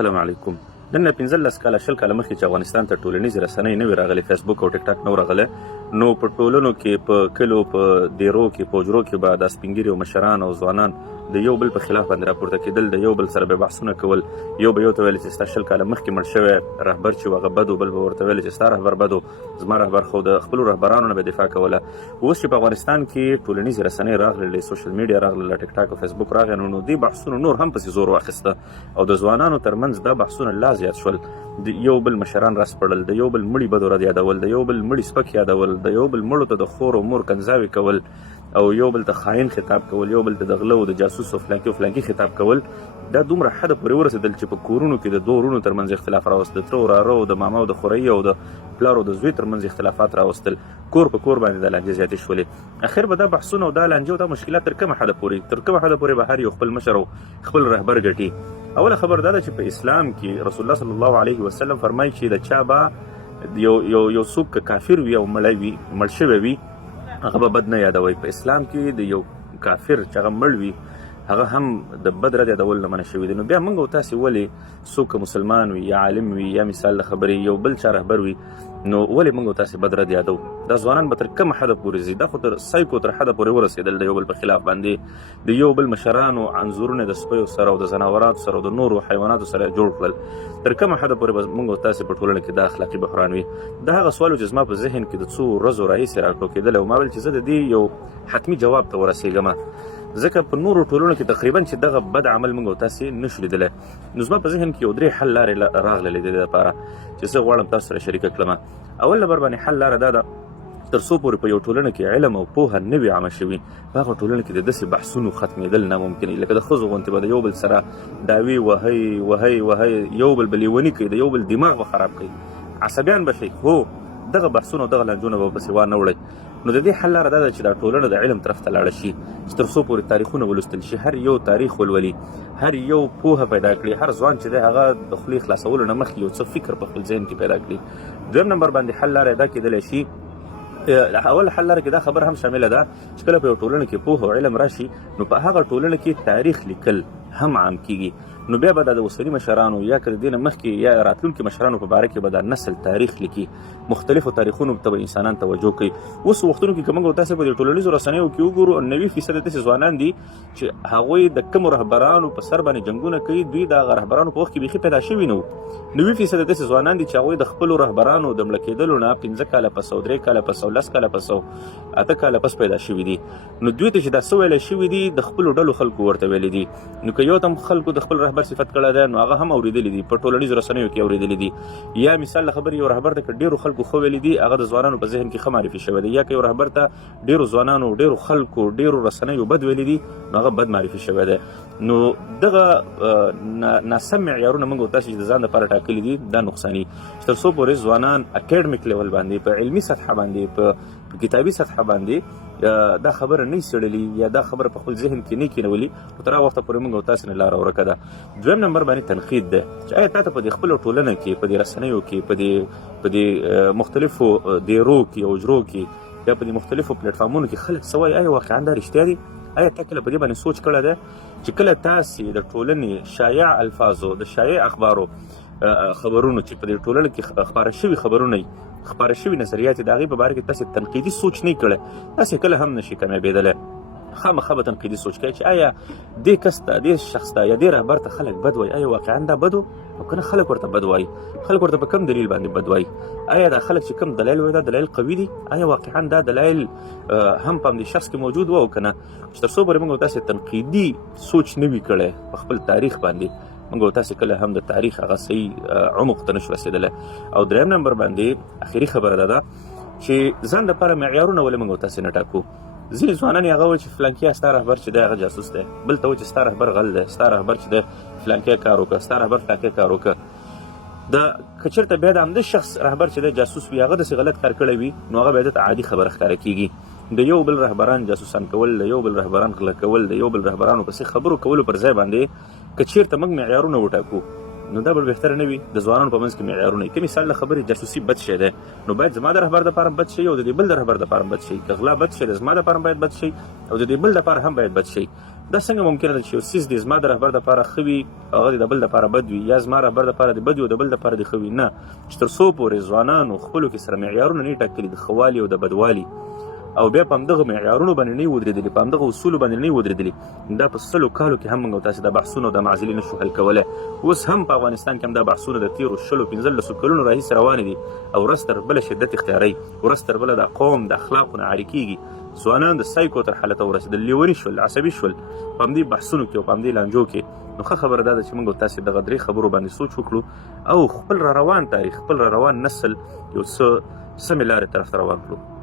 السلام علیکم. نن 15 کاله شل کاله مخکې چې افغانستان ته ټولنیزې رسنۍ نه وې راغلې، فیسبوک او ټیک ټاک نه و راغلی، نو په ټولنو کې، په کلو، په دیرو کې، په حجرو کې به دا سپین ږیري او مشران او ځوانان د یو بل په خلاف باندې راپورته کېدل، د یو بل سره به بحثونه کول. یو به یو ته ویل چې ستا شل کاله مخکې مړ شوی رهبر چې و هغه بد و، بل به ورته ویل چې ستا رهبر بد و، زما رهبر خو د خپلو رهبرانو نه به دفاع کوله. اوس چې په افغانستان کې ټولنیزې رسنۍ راغلې، سوشل میډیا راغله، ټیک ټاک او فیسبوک راغی، نو دې بحثونو نور هم پسې زور واخیسته او د ځوانانو ترمنځ دا بحثونه لا زیات شول. د یو بل مشران راسپړل، د یو بل مړي بد ورځ یادول، د یو بل مړي سپک یادول، د یو بل مړو ته د خور او مور کنځاوې کول او یو بل ته خاین خطاب کول، یو بل ته د غله او د جاسوس او فلانکي خطاب کول. دا دومره حده پورې ورسېدل چې په کورونو کې د دوه ورونو ترمنځ اختلاف راوست، د تره او راره او د ماما او د خورۍ او د پلار او د زوی ترمنځ اختلافات راوستل، کور په کور باندې د لانجې زیاتې شولې. اخر به دا بحثونه او دا لانجې او دا مشکلات تر کومه حده پورې به هر یو خپل مشر او خپل رهبر ګټي. اوله خبر دا ده چې په اسلام کې رسول الله صلی الله علیه وسلم فرمایي چې د چا به یو څوک کافر وي او مړ شوی وي هغه به بد نه یادوي. په اسلام کې د یو کافر چې هغه مړ وي هغه هم د بد رد یادول نه منع شوي دي. نو بیا موږ او تاسې ولې څوک مسلمان وي یا عالم وي یا مثال د خبرې یو بل چا رهبر وي، نو ولې موږ او تاسې بد رد یادو؟ دا ځوانان به تر کومه حده پورې ځي؟ دا خو تر سایکو تر حده پورې ورسېدل د یو بل په خلاف باندې، د یو بل مشرانو انځورونه د سپیو سره او د ځناوراتو سره او د نورو حیواناتو سره جوړ کړل. تر کومه حده پورې به موږ او تاسې په ټولنه کې دا اخلاقي بحران وي؟ دا هغه سوال چې زما په ذهن کې د څو ورځو راهیسې راټوکېدلی او ما ویل چې زه د دې یو حتمي جواب ته ورسېږم، ځکه په نورو ټولنو کې تقریبا چې دغه بد عمل موږ او تاسې نشو لیدلی. نو زما په ذهن کې یو 3 حل لارې راغللې د دې لپاره چې زه غواړم تاسو سره شریکه کړم. اول نمبر باندې حل لاره دا ده، تر څو پورې په یو ټولنه کې علم او پوهه نه وي عامه شوي، په هغه ټولنه کې د داسې بحثونو ختمېدل ناممکن دي. لکه د ښځو غوندې به د یو بل سره دعوې وهئ، یو بل به لیوني کوي، د یو بل دماغ به خراب کوي، عصبیان به شي. هو دغه بحثونه او دغه لانجونه به پسې وانه وړئ. نو د دې حل لاره دا ده چې دا ټولنه د علم طرف ته لاړه شي، چې تر څو پورې تاریخونه ولوستل شي، هر یو تاریخ ولولي، هر یو پوهه پیدا کړي، هر ځوان چې دی هغه د خولې خلاصولو نه مخکې یو څه فکر په خپل ذهن کې پیدا کړي. دویم نمبر باندې حل لاره دا کېدلی شي، اول حل لاره کې دا خبر هم شامله ده چې کله په یو ټولنه کې پوهه او علم راشي، نو په هغه ټولنه کې تاریخ لیکل هم عام کیږي. نو بیا به د اوسني مشرانو یا که د دې نه مخکې یا راتلونکي مشرانو په باره کې به دا نسل تاریخ لیکي، مختلفو تاریخونو ته به انسانان توجه کوي. اوس وختونو کې که موږ تاسې په دې ټولنیزو رسنیو کې وګورو، 90% داسې ځوانان دي چې هغوی د کومو رهبرانو په سر باندې جنګونه کوي، دوی د هغه رهبرانو په وخت کې بیخي پیدا شوي نه وو. 90% داسې ځوانان دي چې هغوی د خپلو رهبرانو د مړه کېدلو نه 15 کاله پس او 3 کاله پس او 10 کاله پس او 8 کاله پس پیدا شوي دي. نو دوی ته چې دا څه ویلی شوي دي د خپلو ډلو خلکو ورته ویلي دي. نو که یو تم خلکو د خپل رهبر صفت کړی دی نو هغه هم اورېدلی دي، په ټولنیزو رسنیو کې اورېدلی دي. یا مثال د خبرې یو رهبر ته که ډېرو خلکو ښه ویلي دي، هغه د ځوانانو په ذهن کې ښه معرفي شوی دی. یا که یو رهبر ته ډېرو ځوانانو، ډېرو خلکو، ډېرو رسنیو بد ویلي دي، نو هغه بد معرفي شوی دی. نو دغه ناسم معیارونه موږ او تاسې چې د ځان لپاره ټاکلي دي دا نقصاني، چې تر څو پورې ځوانان اکیډمیک لیول باندې، په علمي سطحه باندې، په کتابي سطحه باندې دا خبره نه سړلی یا دا خبره په خپل ذهن کې نه کېنولي، نو تر هغه وخته پورې موږ او تاسې نه لاره ورکه ده. دویم نمبر باندې تنقید ده، چې آیا تا ته په دې خپلو ټولنه کې، په دې رسنیو کې، په دې مختلفو دیرو کې او حجرو کې یا په دې مختلفو پلیټفارمونو کې خلک څه وایي، آیا واقعا دا رښتیا دي؟ آیا تا کله په دې باندې سوچ کړی دی چې کله تاسې د ټولنې شایع الفاظو، د شایع اخبارو خبرونو چې په دې ټولنه کې خپاره شوي خبرونه خپاره شوي نظریات د هغې په باره کې تاسې تنقیدي سوچ نه کړی، تاسې کله هم نشي کامیابېدلی. خامخا به تنقیدي سوچ کوي چې آیا دې کس ته، دې شخص ته یا دې رهبر ته خلک بد وایي، آیا واقعا دا بد و او که نه خلک ورته بد وایي؟ خلک ورته په کوم دلیل باندې بد وایي؟ آیا دا خلک چې کوم دلایل وایي دا دلایل قوي دي؟ آیا واقعا دا دلایل هم په همدې شخص کې موجود و او که نه؟ چې تر څو پورې موږ تاسې تنقیدي سوچ نه وي کړی په خپل تاریخ باندې، موږ تاسې کله هم د تاریخ هغه صحیح عمق ته نشو رسېدلی. او دریم نمبر باندې اخري خبره دا ده چې ځان دپاره معیارونه ولې موږ تاسې نه ټاکو. ځینې ځوانان یې هغه وایي چې فلانکي ستا رهبر چې دی هغه جاسوس دی، بل ته وایي چې ستا رهبر غل دی، ستا رهبر چې دی فلانکی کار وکړه، ستا رهبر فلانکی کار وکړه. دا که چېرته بیا د همدې شخص رهبر چې دی جاسوس وي، هغه داسې غلط کار کړی وي، نو هغه بیا دته عادي خبره ښکاره کېږي. د یو بل رهبران جاسوسان کول، د یو بل رهبران غله کول، د یو بل رهبرانو پسې خبرو کولو پر ځای باندې که چېرته موږ معیارونه وټاکو، نو دا به بهتره نه وي د ځوانانو په منځ کې معیارونه وي. که مثال د خبرې جاسوسي بد شی دی، نو باید زما د رهبر دپاره بد شي او د دې بل د رهبر دپاره بد شي. که غلا بد شی دی، زما دپاره باید بد شي او د دې بل دپاره هم باید بد شي. دا څنګه ممکنه ده چې یو څیز دی زما د رهبر دپاره ښه وي هغه د بل دپاره بد وي، یا زما رهبر دپاره د بد وي او د بل دپاره د ښه وي؟ نه، چې تر څو پورې ځوانانو خپلو کې سره معیارونه نه ټاکلي د ښه والي او د بدوالي، او بیا په همدغه معیارونو باندې نه ودرېدلي، په همدغه اصولو باندې نه ودرېدلي، دا په 100 کالو کې هم موږ او تاسې دا بحثونه او دا معضلې نشو حل کولی. اوس هم په افغانستان کې هم دا بحثونه د تېرو 15 کلونو راهیسې روانې دي او ورځ تر بله شدت اختیاروي، ورځ تر بله دا قوم د اخلاقو نه عاري کېږي، ځوانان د سایکو تر حالته ورسېدل، لیوني شول، عصبي شول په همدې بحثونو کې او په همدې لانجو کې. نو ښه خبره دا ده چې موږ او تاسې دغه درې خبرو باندې سوچ وکړو او خپل را روان تاریخ، خپل را روان نسل یو څه سمې لارې طرف ته روان کړو.